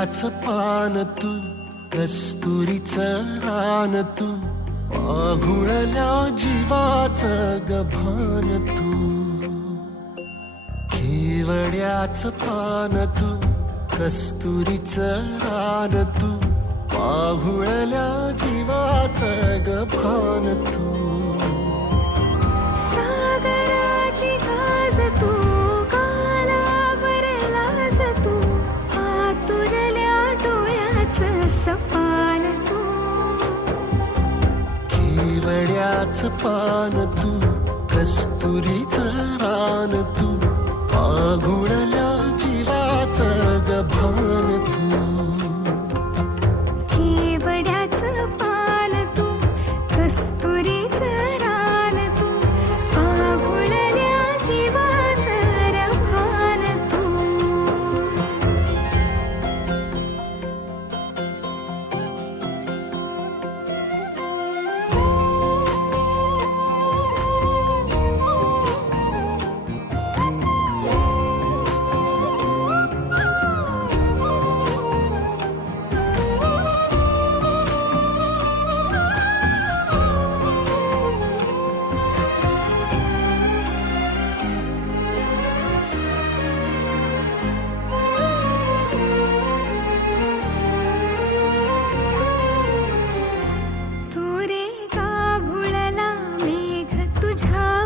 केवड्याच पान तू, कस्तुरीचं रान तू, पाघुळल्या जीवाचं गभान तू. केवड्याच पान तू, कस्तुरीचं रान तू, पाहुळल्या जीवाचं गभान तू. सागराची गाज तू, गालावर लाज तू, आतुरल्या डोळ्याचं सपान तू. केवड्याच पान तू, कस्तुरीचं रान तू, पाघुळल्या जीवाचं गभान तू. केवड्याचं पान तू, कस्तुरीचं रान तू, पाघुळल्या जीवाचं रभान तू.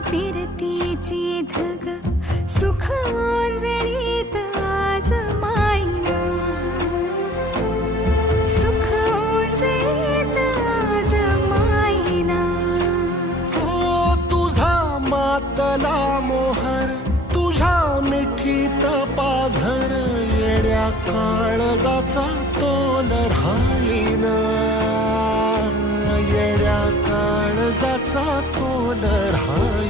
फिरतीची धग सुख ओंजळीत आज मायना, सुख ओंजळीत आज मायना. हो तुझा मातला मोहर, तुझ्या मिठीत पाझर, येड्या काळजाचा तोल राहीना, येड्या काळजाचा तोल राहीना.